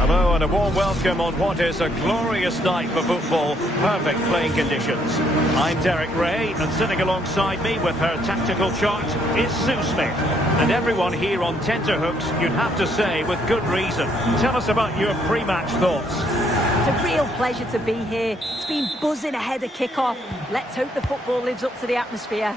Hello and a warm welcome on what is a glorious night for football. Perfect playing conditions. I'm Derek Ray, and sitting alongside me with her tactical chart is Sue Smith. And everyone here on tenterhooks, you'd have to say, with good reason. Tell us about your pre-match thoughts. It's a real pleasure to be here. It's been buzzing ahead of kick-off. Let's hope the football lives up to the atmosphere.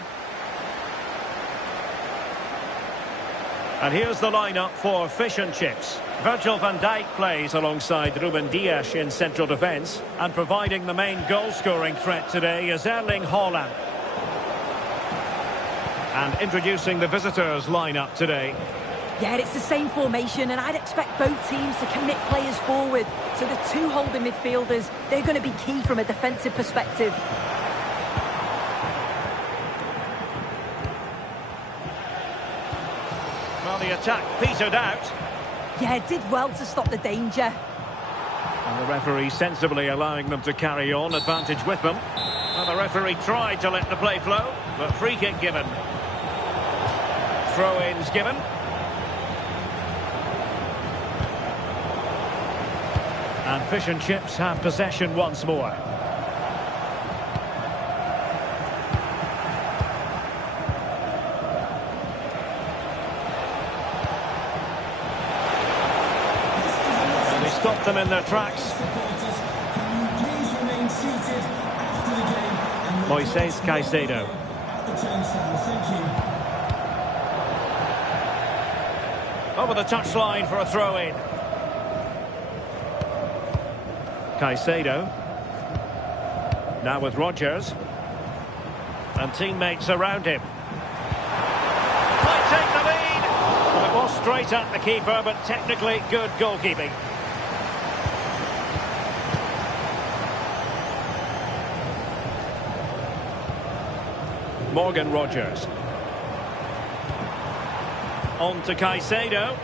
And here's the lineup for Fish and Chips. Virgil van Dijk plays alongside Ruben Dias in central defence. And providing the main goal-scoring threat today is Erling Haaland. And introducing the visitors' lineup today. Yeah, it's the same formation, and I'd expect both teams to commit players forward. So the two holding midfielders, they're going to be key from a defensive perspective. Well, the attack petered out. Yeah, did well to stop the danger. And the referee sensibly allowing them to carry on, advantage with them. And the referee tried to let the play flow, but free kick given. Throw-ins given. And Fish and Chips have possession once more. Stop them in their tracks. Moises Caicedo. Over the touchline for a throw-in. Caicedo. Now with Rodgers. And teammates around him. Might take the lead. Well, it was straight at the keeper, but technically good goalkeeping. Morgan Rodgers. On to Caicedo.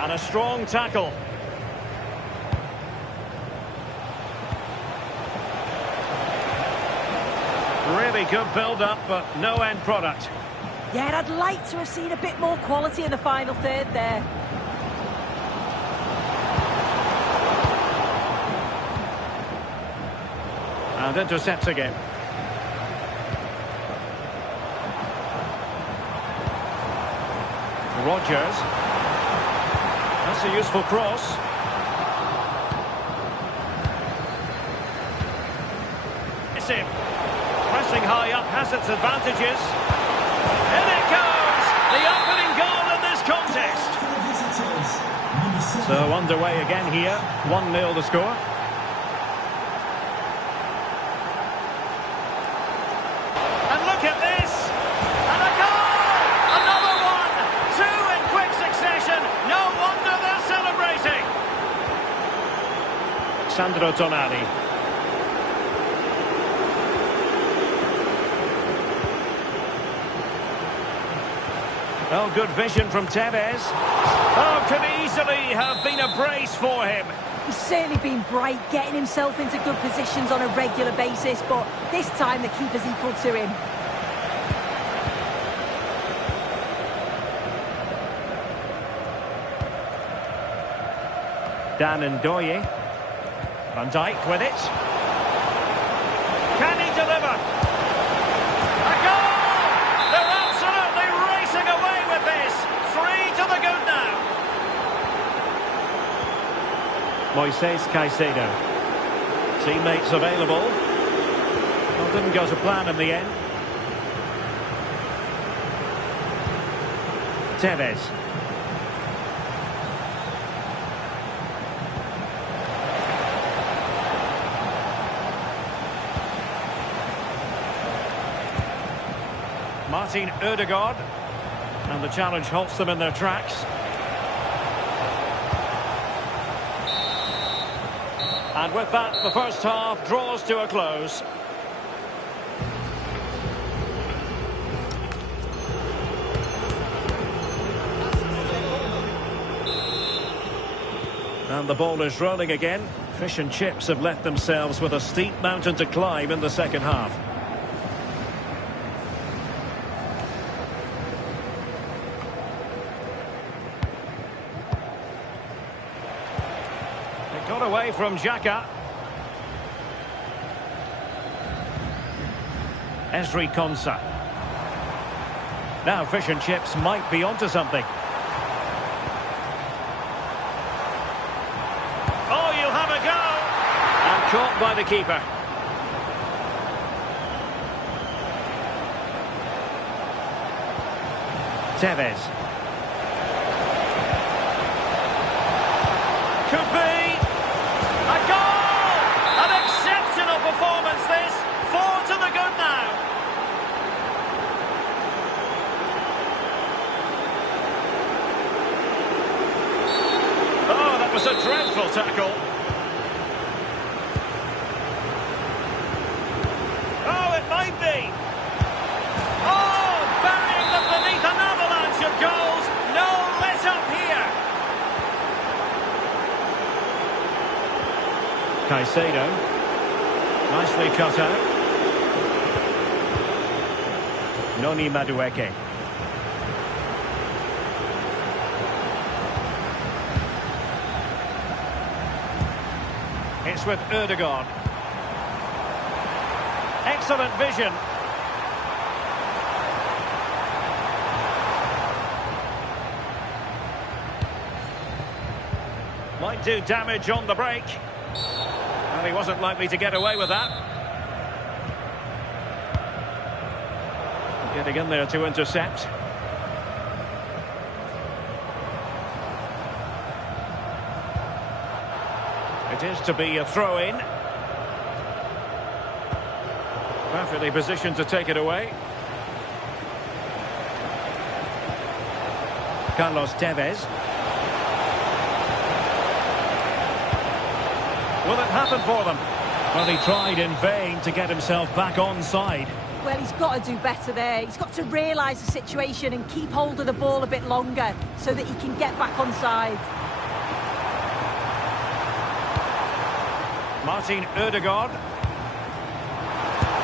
And a strong tackle. Really good build-up, but no end product. Yeah, I'd like to have seen a bit more quality in the final third there. And intercepts again. Rodgers. That's a useful cross. It's him. Pressing high up has its advantages. In it goes! The opening goal in this contest. So underway again here. 1-0 the score. And look at this! And a goal! Another one! Two in quick succession. No wonder they're celebrating. Sandro Tonali. Oh, good vision from Tevez. Oh, could easily have been a brace for him. He's certainly been bright, getting himself into good positions on a regular basis, but this time the keeper's equal to him. Dan Ndoye. Van Dijk with it. Can he deliver? A goal! They're absolutely racing away with this. 3 to the good now. Moises Caicedo. Teammates available. Well, didn't go to plan in the end. Tevez. Martin Ødegaard. And the challenge halts them in their tracks. And with that, the first half draws to a close. And the ball is rolling again. Fish and Chips have left themselves with a steep mountain to climb in the second half. It got away from Xhaka. Ezri Konsa. Now Fish and Chips might be onto something. Caught by the keeper. Tevez. Could be a goal! An exceptional performance this. 4 to the good now. Oh, that was a dreadful tackle. Caicedo, nicely cut out. Noni Madueke. It's with Ødegaard. Excellent vision. Might do damage on the break. And he wasn't likely to get away with that. Getting in there to intercept. It is to be a throw-in. Perfectly positioned to take it away. Carlos Tevez. Will it happen for them? Well, he tried in vain to get himself back on side. Well, he's got to do better there. He's got to realise the situation and keep hold of the ball a bit longer so that he can get back on side. Martin Ødegaard.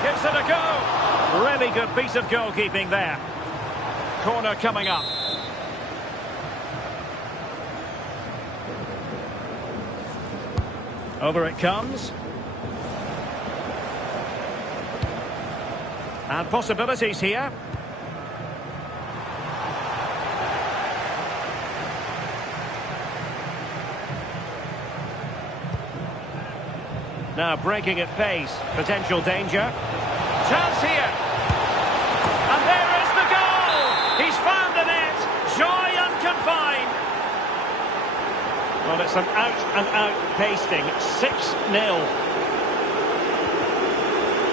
Gives it a go. Really good piece of goalkeeping there. Corner coming up. Over it comes. And possibilities here. Now breaking at pace. Potential danger. Chance here. And there is the goal! He's found the net. Joy unconfined. Well, it's an out-and-out pasting. 6-0.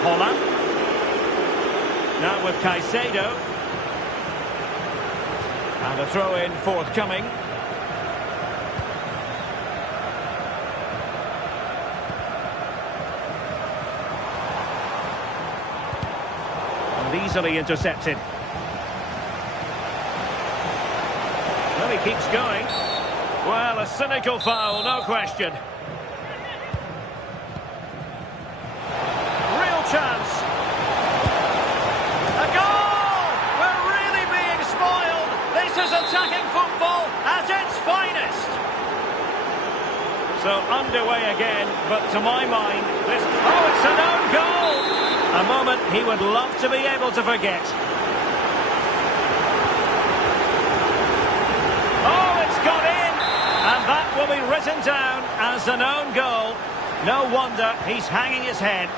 Holland. Now with Caicedo. And a throw-in forthcoming. And easily intercepted. Well, he keeps going. Well, a cynical foul, no question. Real chance. A goal! We're really being spoiled. This is attacking football at its finest. So underway again, but to my mind, this... Oh, it's an own goal! A moment he would love to be able to forget. Oh, it's got in! And that will be written down as has an own goal. No wonder he's hanging his head.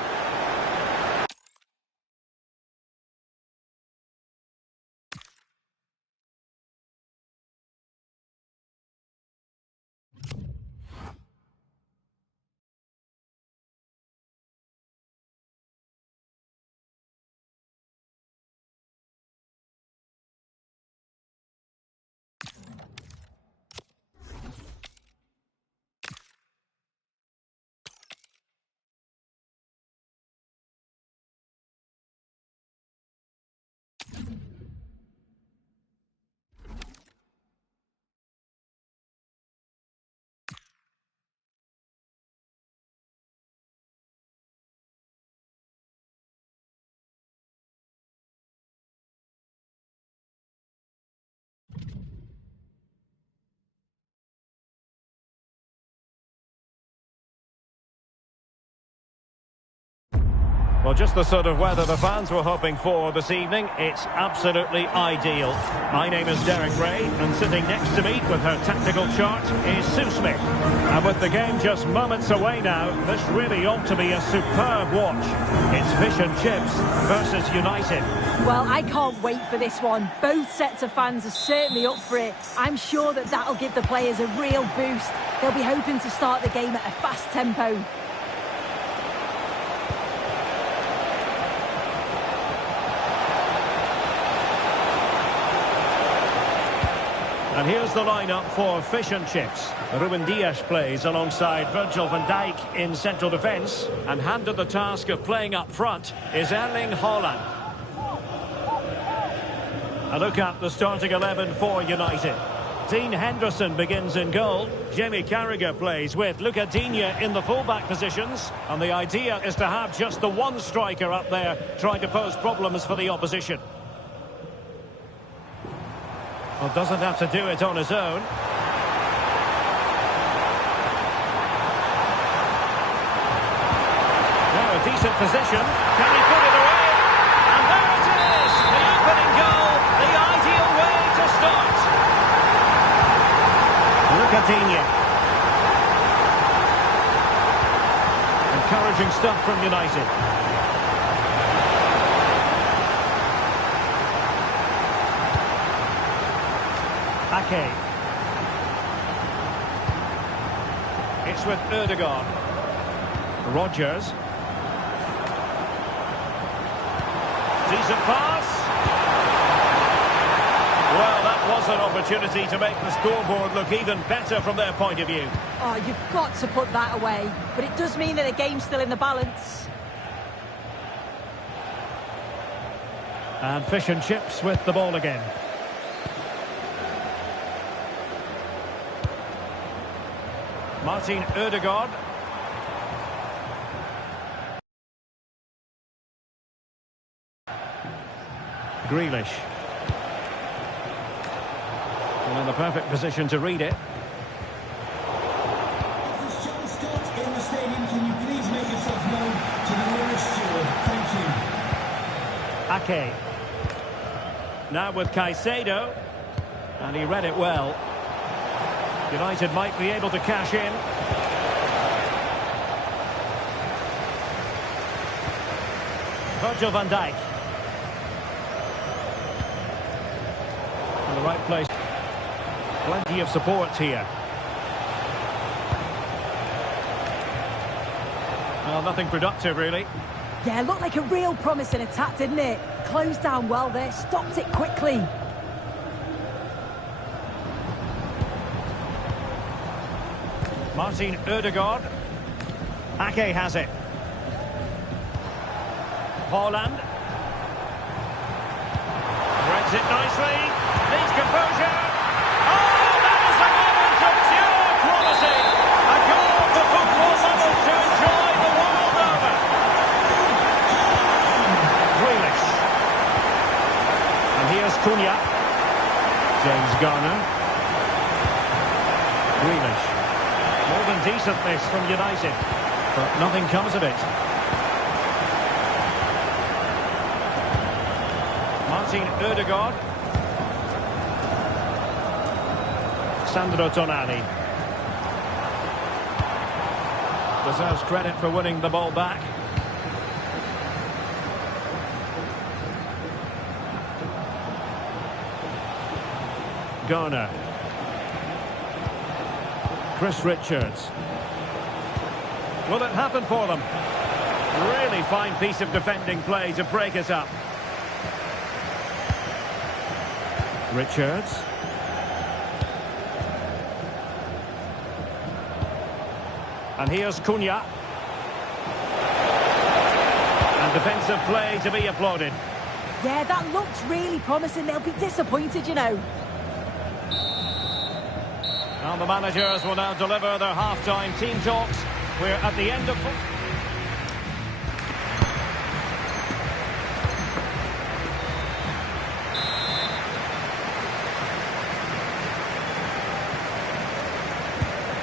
Well, just the sort of weather the fans were hoping for this evening. It's absolutely ideal. My name is Derek Ray, and sitting next to me with her tactical chart is Sue Smith. And with the game just moments away now, this really ought to be a superb watch. It's Fish and Chips versus United. Well, I can't wait for this one. Both sets of fans are certainly up for it. I'm sure that that'll give the players a real boost. They'll be hoping to start the game at a fast tempo. And here's the lineup for Fish and Chips. Ruben Dias plays alongside Virgil van Dijk in central defence. And handed the task of playing up front is Erling Haaland. A look at the starting 11 for United. Dean Henderson begins in goal. Jamie Carragher plays with Luca Digne in the fullback positions. And the idea is to have just the one striker up there trying to pose problems for the opposition. Well, doesn't have to do it on his own. Now a decent position. Can he put it away? And there it is! The opening goal. The ideal way to start. Luca Digne. Encouraging stuff from United. Ake. It's with Ødegaard. Rodgers. Decent pass. Well, that was an opportunity to make the scoreboard look even better from their point of view. Oh, you've got to put that away. But it does mean that the game's still in the balance. And Fish and Chips with the ball again. Martin Ødegaard. Grealish. And in the perfect position to read it. This is John Scott in the stadium. Can you please make yourself known to the nearest steward? Thank you. Ake. Now with Caicedo. And he read it well. United might be able to cash in. Virgil van Dijk. In the right place. Plenty of support here. Well, nothing productive, really. Yeah, looked like a real promising attack, didn't it? Closed down well there, stopped it quickly. Martin Ødegaard. Ake has it. Haaland. Reads it nicely. Needs composure. Oh, that is a moment of pure quality. A goal for football lovers to enjoy the world over. Grealish. And here's Cunha. James Garner. Grealish. More than decent this from United, but nothing comes of it. Martin Ødegaard. Sandro Tonali. Deserves credit for winning the ball back. Garner. Chris Richards. Will it happen for them? Really fine piece of defending play to break us up. Richards. And here's Cunha. And defensive play to be applauded. Yeah, that looked really promising. They'll be disappointed, you know. And the managers will now deliver their half-time team talks. We're at the end of...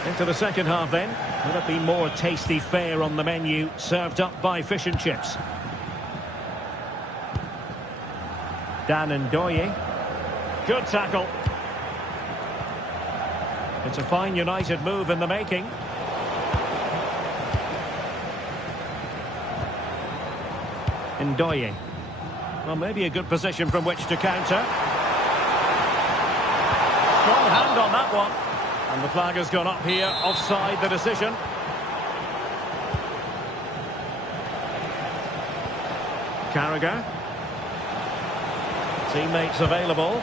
Into the second half then. Will it be more tasty fare on the menu, served up by fish and chips? Dan Ndoye. Good tackle. It's a fine United move in the making. Ndoye. Well, maybe a good position from which to counter. Strong hand on that one. And the flag has gone up here, offside the decision. Carragher. Teammates available.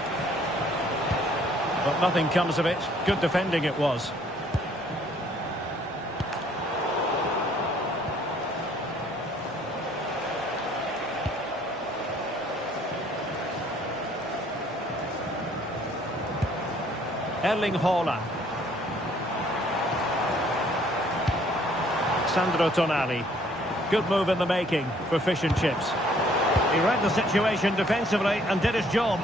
But nothing comes of it. Good defending it was. Erling Haaland. Sandro Tonali. Good move in the making for fish and chips. He read the situation defensively and did his job.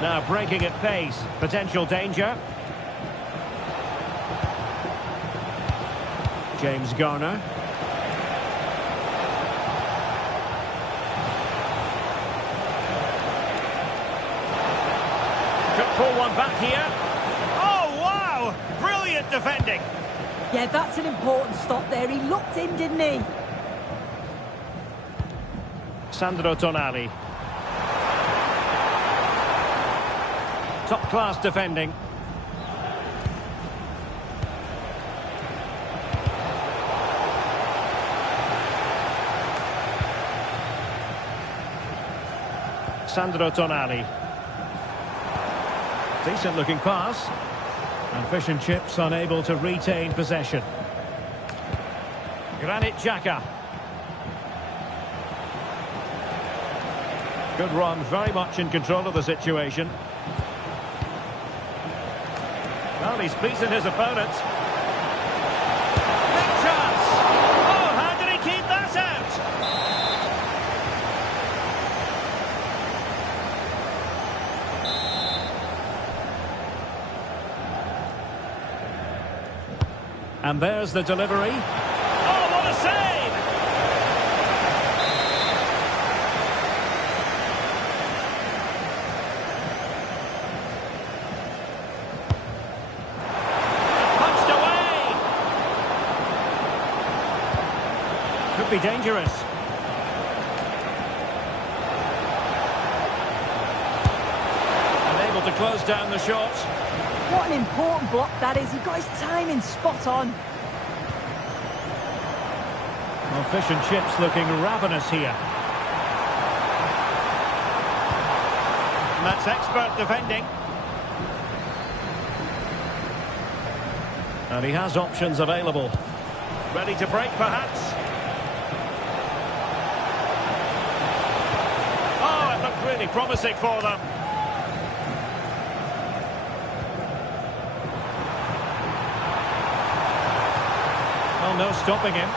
Now breaking at pace. Potential danger. James Garner. Could pull one back here. Oh, wow! Brilliant defending. Yeah, that's an important stop there. He looked in, didn't he? Sandro Tonali. Top-class defending. Sandro Tonali. Decent-looking pass. And fish and chips unable to retain possession. Granit Xhaka. Good run, very much in control of the situation. Well, he's beaten his opponent. Big chance! Oh, how did he keep that out? And there's the delivery. Oh, what a save! Punched away! Could be dangerous. Unable to close down the shot. What an important block that is. He got his timing spot on. Well, fish and chips looking ravenous here. And that's expert defending. And he has options available. Ready to break, perhaps. Oh, it looked really promising for them. Well, no stopping him.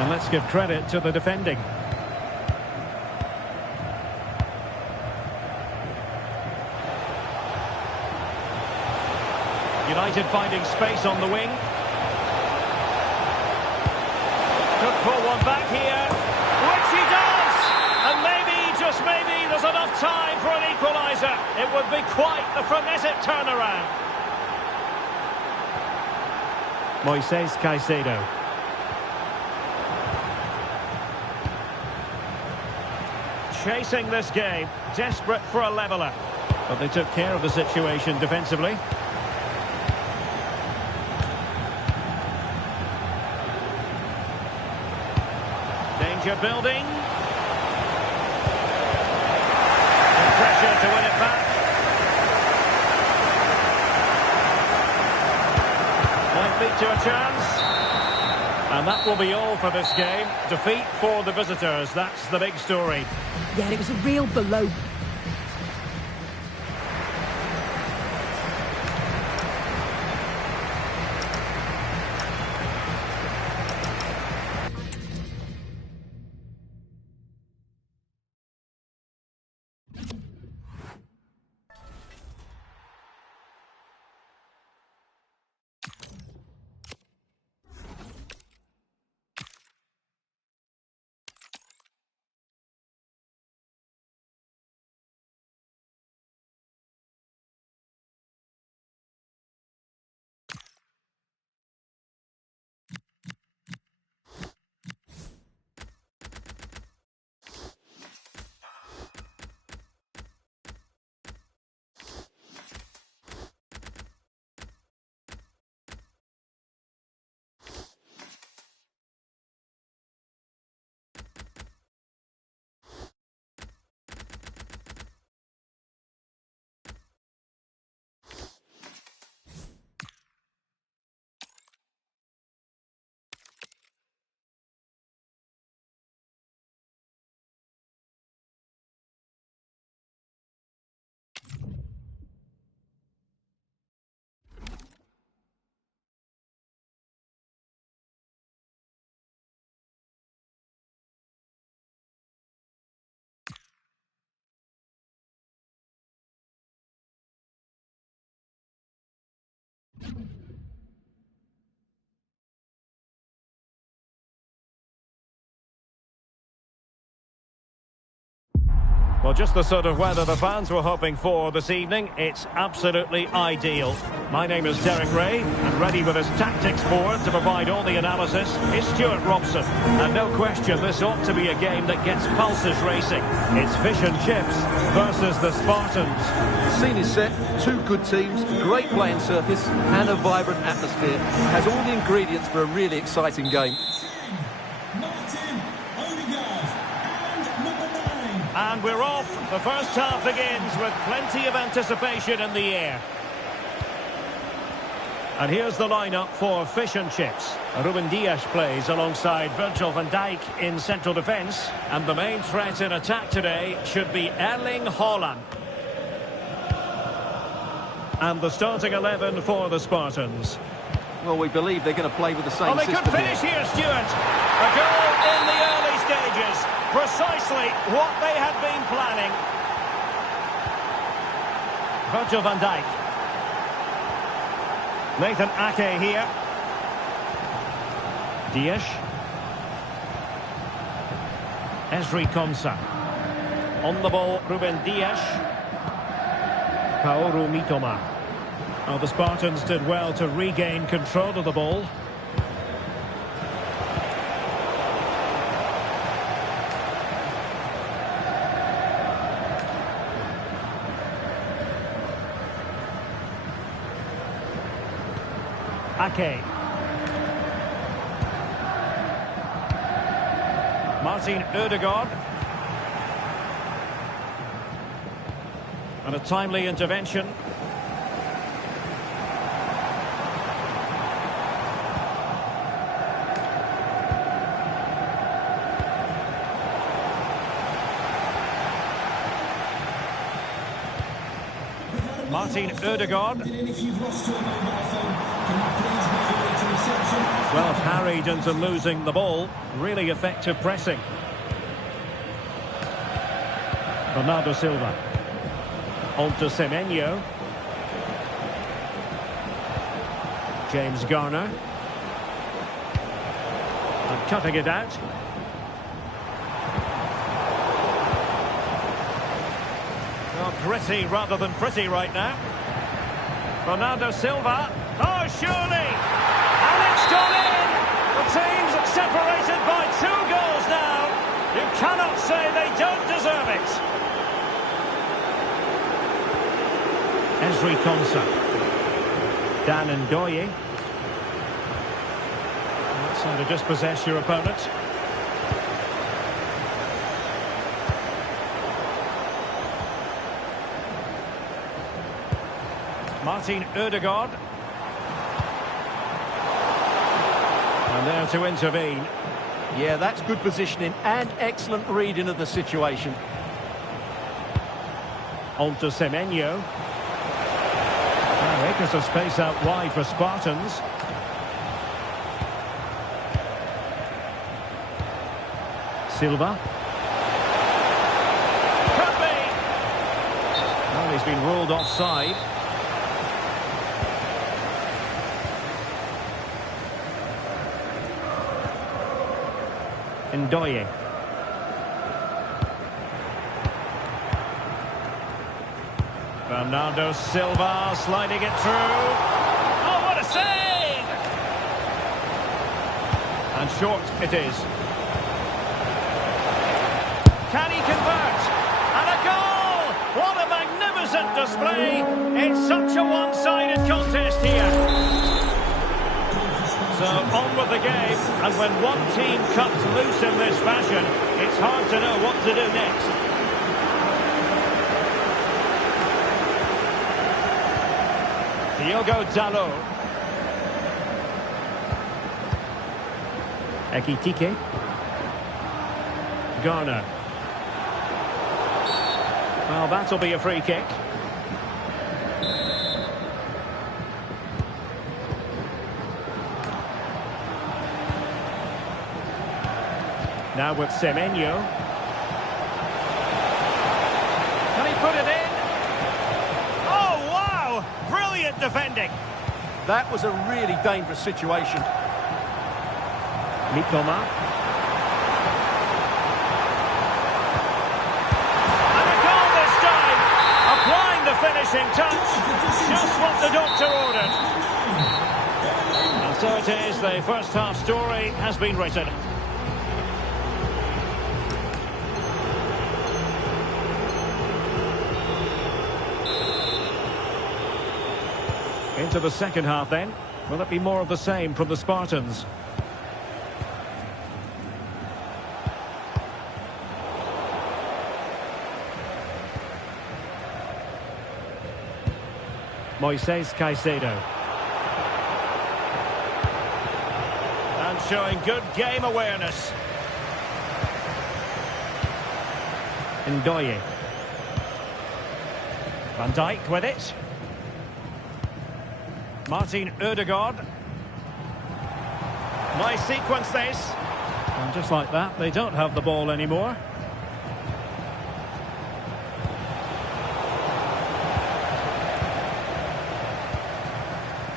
And let's give credit to the defending. United finding space on the wing. Could pull one back here, which he does! And maybe, just maybe, there's enough time for an equaliser. It would be quite the frenetic turnaround. Moises Caicedo. Chasing this game, desperate for a leveller. But they took care of the situation defensively. Danger building. And pressure to win it back. Might lead to a chance. And that will be all for this game. Defeat for the visitors, that's the big story. Yeah, it was a real blow. Well, just the sort of weather the fans were hoping for this evening. It's absolutely ideal. My name is Derek Ray, and ready with his tactics board to provide all the analysis is Stuart Robson. And no question, this ought to be a game that gets pulses racing. It's fish and chips versus the Spartans. The scene is set, two good teams, great playing surface and a vibrant atmosphere. Has all the ingredients for a really exciting game. And we're off. The first half begins with plenty of anticipation in the air. And here's the lineup for fish and chips. Ruben Dias plays alongside Virgil van Dijk in central defence. And the main threat in attack today should be Erling Haaland. And the starting 11 for the Spartans. Well, we believe they're going to play with the same system. Well, they could finish here, Stuart. A goal in the early stages. Precisely what they had been planning. Virgil van Dijk. Nathan Ake here. Dias. Ezri Konsa. On the ball, Ruben Dias. Kaoru Mitoma. Well, the Spartans did well to regain control of the ball. Ake. Martin Ødegaard. And a timely intervention. Martin Ødegaard. Well harried into losing the ball. Really effective pressing. Bernardo Silva. On to Semenyo. James Garner. And cutting it out. Well, gritty rather than pretty right now. Bernardo Silva. Oh, surely! And it's gone in! The team's separated by 2 goals now. You cannot say they don't deserve it. Ezri Konsa. Dan Ndoye. That's how to dispossess your opponent. Martin Ødegaard. And there to intervene. Yeah, that's good positioning and excellent reading of the situation. On to Semenyo. Acres of space out wide for Spartans. Silva. Could be. Well, he's been ruled offside. Ndoye. Bernardo Silva sliding it through. Oh, what a save! And short it is. Can he convert? And a goal! What a magnificent display! It's such a one-sided contest here. So on with the game, and when one team cuts loose in this fashion, it's hard to know what to do next. Diogo Dalot. Ekitike. Garner. Well, that'll be a free kick. Now with Semenyo. Can he put it in? Oh, wow! Brilliant defending. That was a really dangerous situation. Mitoma. And a goal this time. Applying the finishing touch. Just what the doctor ordered. And so it is, the first half story has been written. Into the second half then. Will it be more of the same from the Spartans? Moises Caicedo. And showing good game awareness. Ndoye. Van Dijk with it. Martin Ødegaard. Nice sequence this. And just like that, they don't have the ball anymore.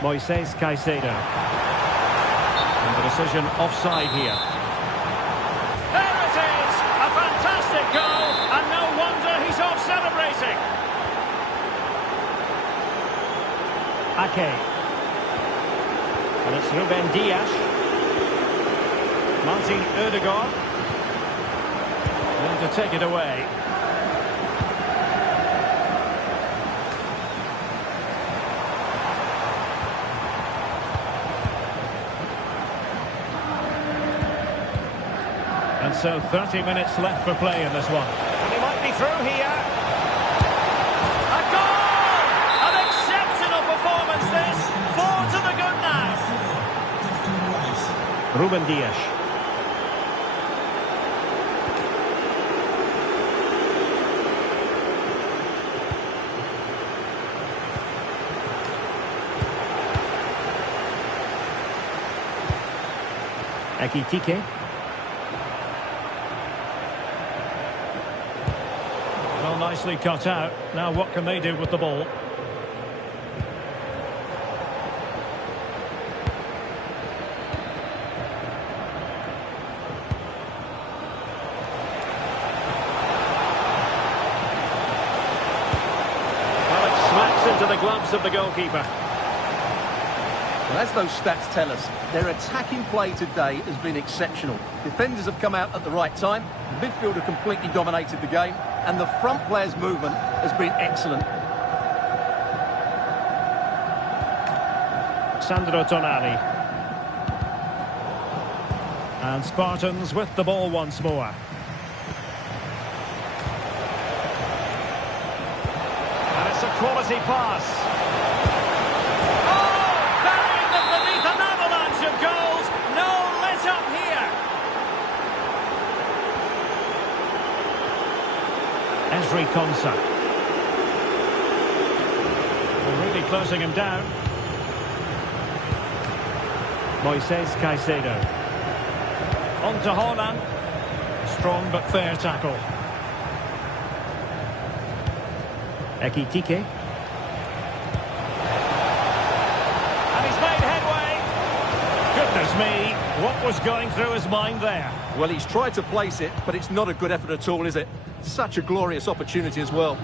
Moises Caicedo. And the decision offside here. There it is! A fantastic goal, and no wonder he's off celebrating. Ake. And it's Ruben Dias. Martin Ødegaard. And to take it away. And so 30 minutes left for play in this one. And he might be through here. A goal! An exceptional performance this. 4 to the good now. Ruben Dias. Ekitike. Well, nicely cut out. Now what can they do with the ball? Well, it smacks into the gloves of the goalkeeper. Well, as those stats tell us, their attacking play today has been exceptional. Defenders have come out at the right time, the midfield have completely dominated the game, and the front players' movement has been excellent. Sandro Tonali. And Spartans with the ball once more. And it's a quality pass. Oh, buried them beneath an avalanche of goals. No let up here. Ezri Konsa. They're really closing him down. Moises Caicedo. On to Haaland. Strong but fair tackle. Ekitike. And he's made headway. Goodness me, what was going through his mind there? Well, he's tried to place it, but it's not a good effort at all, is it? Such a glorious opportunity as well.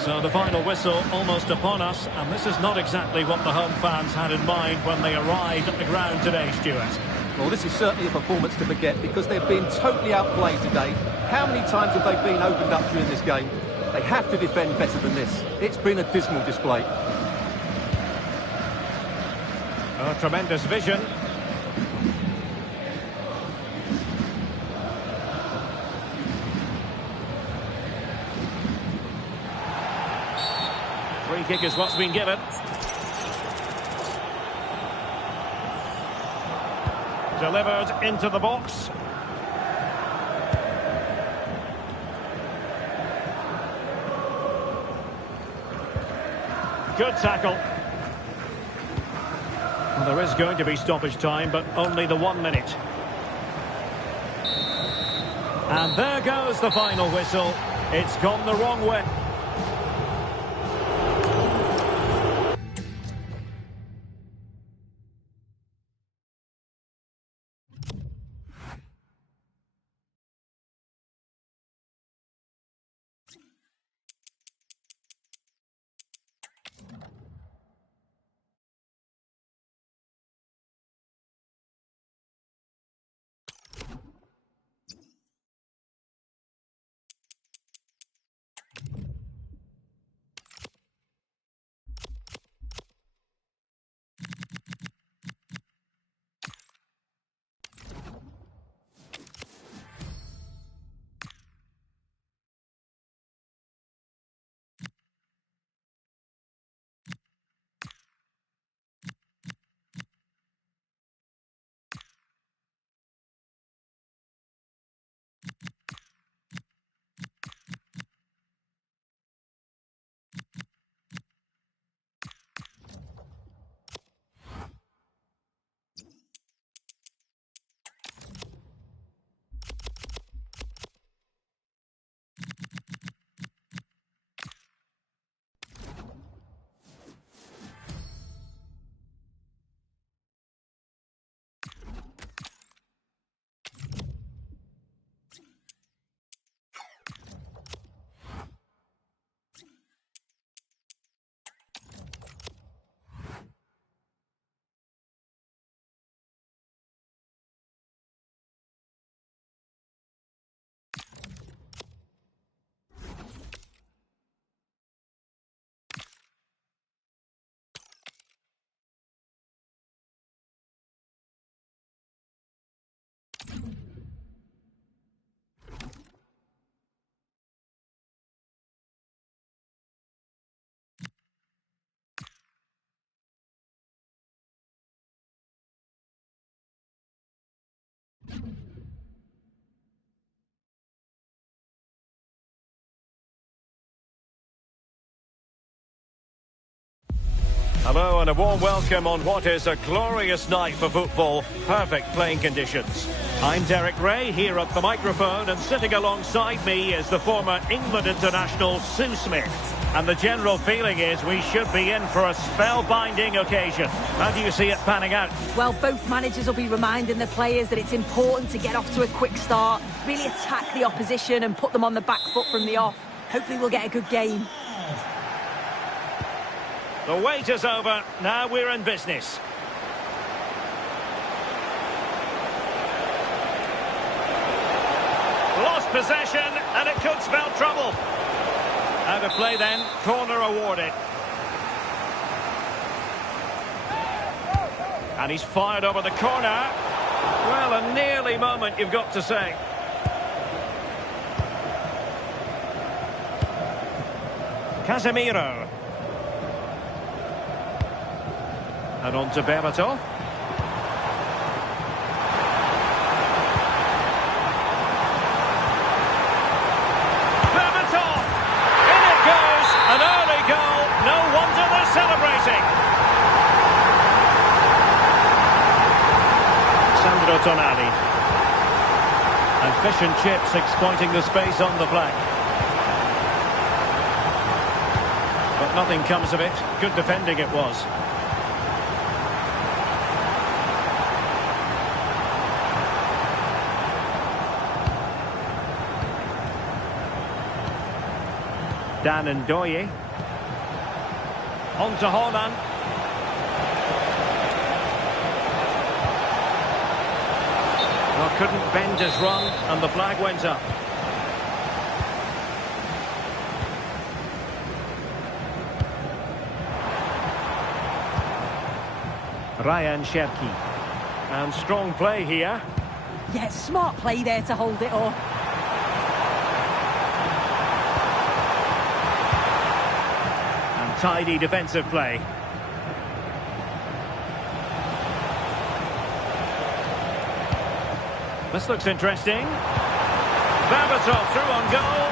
So the final whistle almost upon us, and this is not exactly what the home fans had in mind when they arrived at the ground today, Stuart. Well, this is certainly a performance to forget because they've been totally outplayed today. How many times have they been opened up during this game? They have to defend better than this. It's been a dismal display. A tremendous vision. Free kick is what's been given. Delivered into the box. Good tackle. Well, there is going to be stoppage time, but only the 1 minute. And there goes the final whistle. It's gone the wrong way. Hello and a warm welcome on what is a glorious night for football. Perfect playing conditions. I'm Derek Ray here at the microphone, and sitting alongside me is the former England international Sue Smith. And the general feeling is we should be in for a spellbinding occasion. How do you see it panning out? Well, both managers will be reminding the players that it's important to get off to a quick start, really attack the opposition and put them on the back foot from the off. Hopefully we'll get a good game. The wait is over. Now we're in business. Lost possession, and it could spell trouble. Out of play then, corner awarded. And he's fired over the corner. Well, a nearly moment, you've got to say. Casemiro. And on to Berbatov. Berbatov! In it goes! An early goal. No wonder they're celebrating. Sandro Tonali. And fish and chips exploiting the space on the flank. But nothing comes of it. Good defending it was. Dan Ndoye. On to Haaland. Well, couldn't bend his run, and the flag went up. Ryan Cherki. And strong play here. Yeah, smart play there to hold it off. And tidy defensive play. This looks interesting. Berbatov through on goal.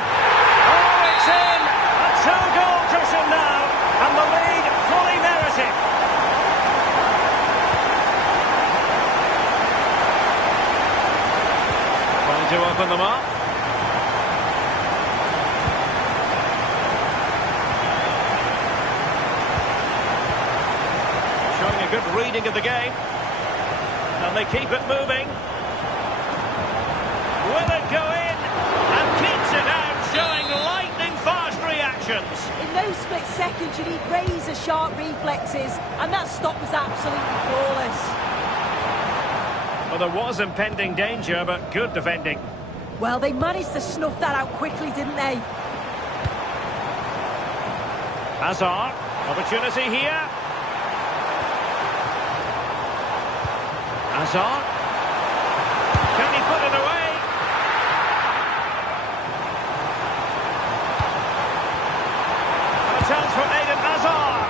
Oh, it's in! A two-goal cushion now, and the lead fully merited. Trying to open them up. Showing a good reading of the game. And they keep it moving. Will it go in? And keeps it out, showing lightning-fast reactions. In those split seconds, you need razor-sharp reflexes, and that stop was absolutely flawless. Well, there was impending danger, but good defending. Well, they managed to snuff that out quickly, didn't they? Hazard, opportunity here. Hazard. Can he put it away? A chance for Eden Hazard.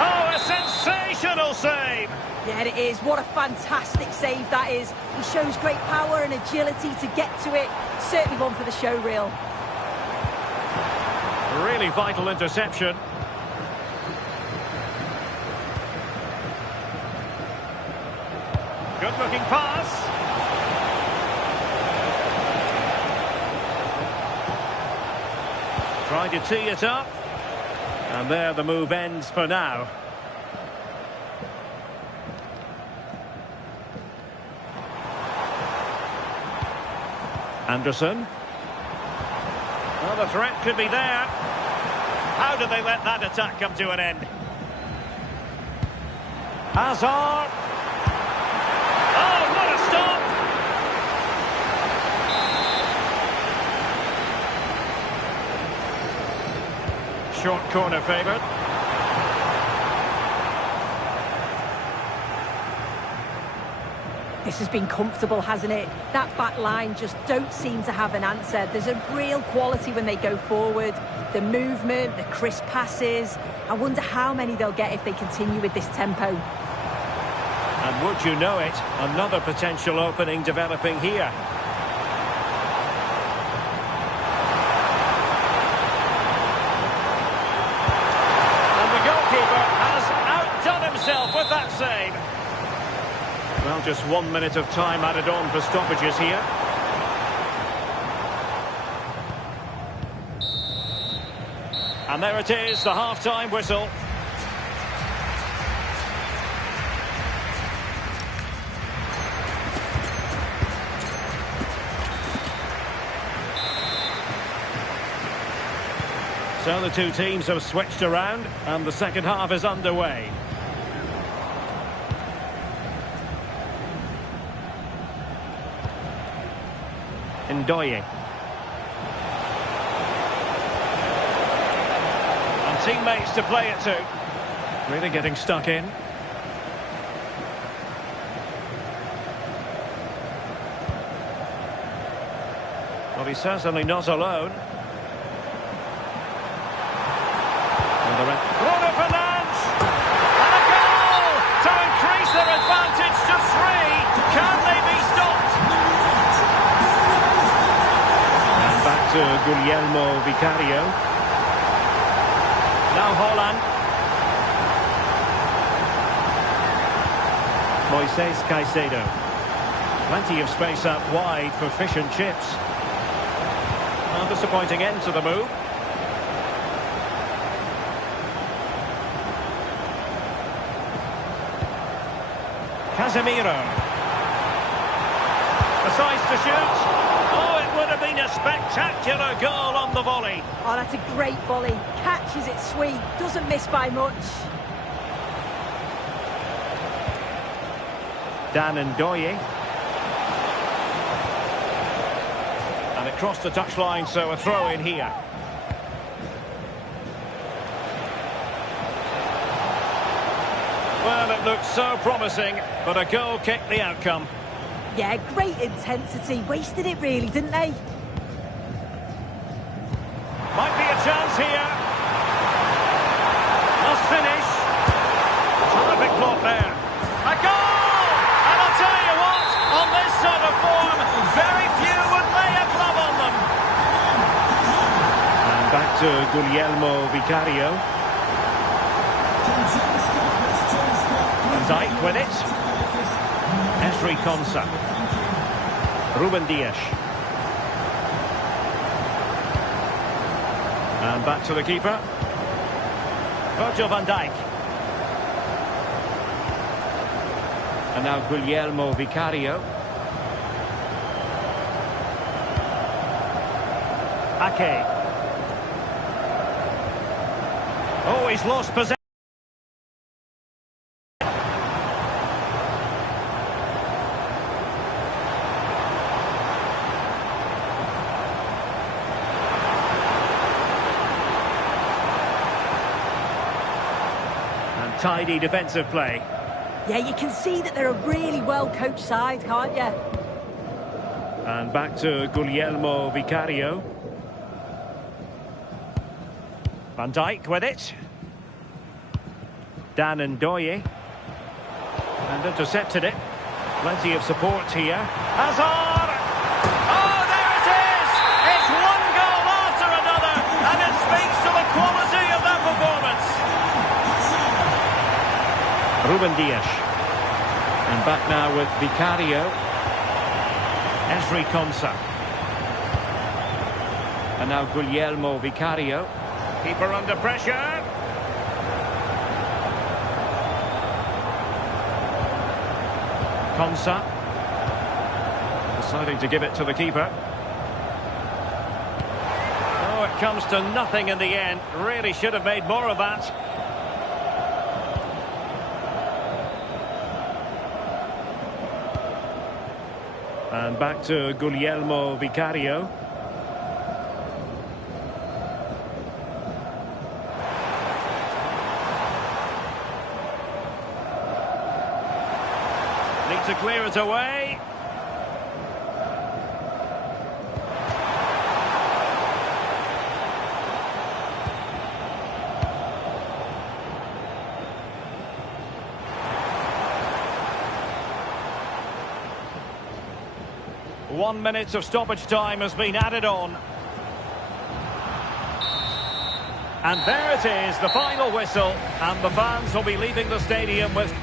Oh, a sensational save. Yeah, it is. What a fantastic save that is. He shows great power and agility to get to it. Certainly one for the show reel. Really vital interception. Good looking pass. Trying to tee it up. And there the move ends for now. Anderson. Well, the threat could be there. How did they let that attack come to an end? Hazard. Oh, what a stop! Short corner favoured. This has been comfortable, hasn't it? That back line just don't seem to have an answer. There's a real quality when they go forward. The movement, the crisp passes. I wonder how many they'll get if they continue with this tempo. And would you know it, another potential opening developing here. And the goalkeeper has outdone himself with that save. Well, just 1 minute of time added on for stoppages here. And there it is, the half-time whistle. So the two teams have switched around and the second half is underway. Ndoye. And teammates to play it to. Really getting stuck in. Well, he's certainly not alone. Bruno Fernandes! And a goal to increase their advantage to 3. Can they be stopped? And back to Guglielmo Vicario. Now Haaland. Moises Caicedo. Plenty of space out wide for fish and chips. A disappointing end to the move. Casemiro. Decides to shoot. Oh, it would have been a spectacular goal on the volley. Oh, that's a great volley. Catches it sweet. Doesn't miss by much. Dan Ndoye. And it crossed the touchline, so a throw in here. Well, it looked so promising, but a goal kicked the outcome. Yeah, great intensity. Wasted it really, didn't they? Might be a chance here. Must finish. Terrific block there. A goal! And I'll tell you what, on this sort of form, very few would lay a glove on them. And back to Guglielmo Vicario. Van Dijk with it. Ezri Konsa. Ruben Dias. And back to the keeper. Virgil van Dijk. And now Guglielmo Vicario. Ake. Oh, he's lost possession. Tidy defensive play. Yeah, you can see that they're a really well-coached side, can't you? And back to Guglielmo Vicario. Van Dijk with it. Dan Ndoye. And intercepted it. Plenty of support here. Hazard! Oh, there it is! It's one goal after another, and it speaks to the quality of their performance. Ruben Dias. And back now with Vicario. Ezri Konsa. And now Guglielmo Vicario. Keeper under pressure. Konsa. Deciding to give it to the keeper. Oh, it comes to nothing in the end. Really should have made more of that. And back to Guglielmo Vicario. Need to clear it away. One minute of stoppage time has been added on. And there it is, the final whistle, and the fans will be leaving the stadium with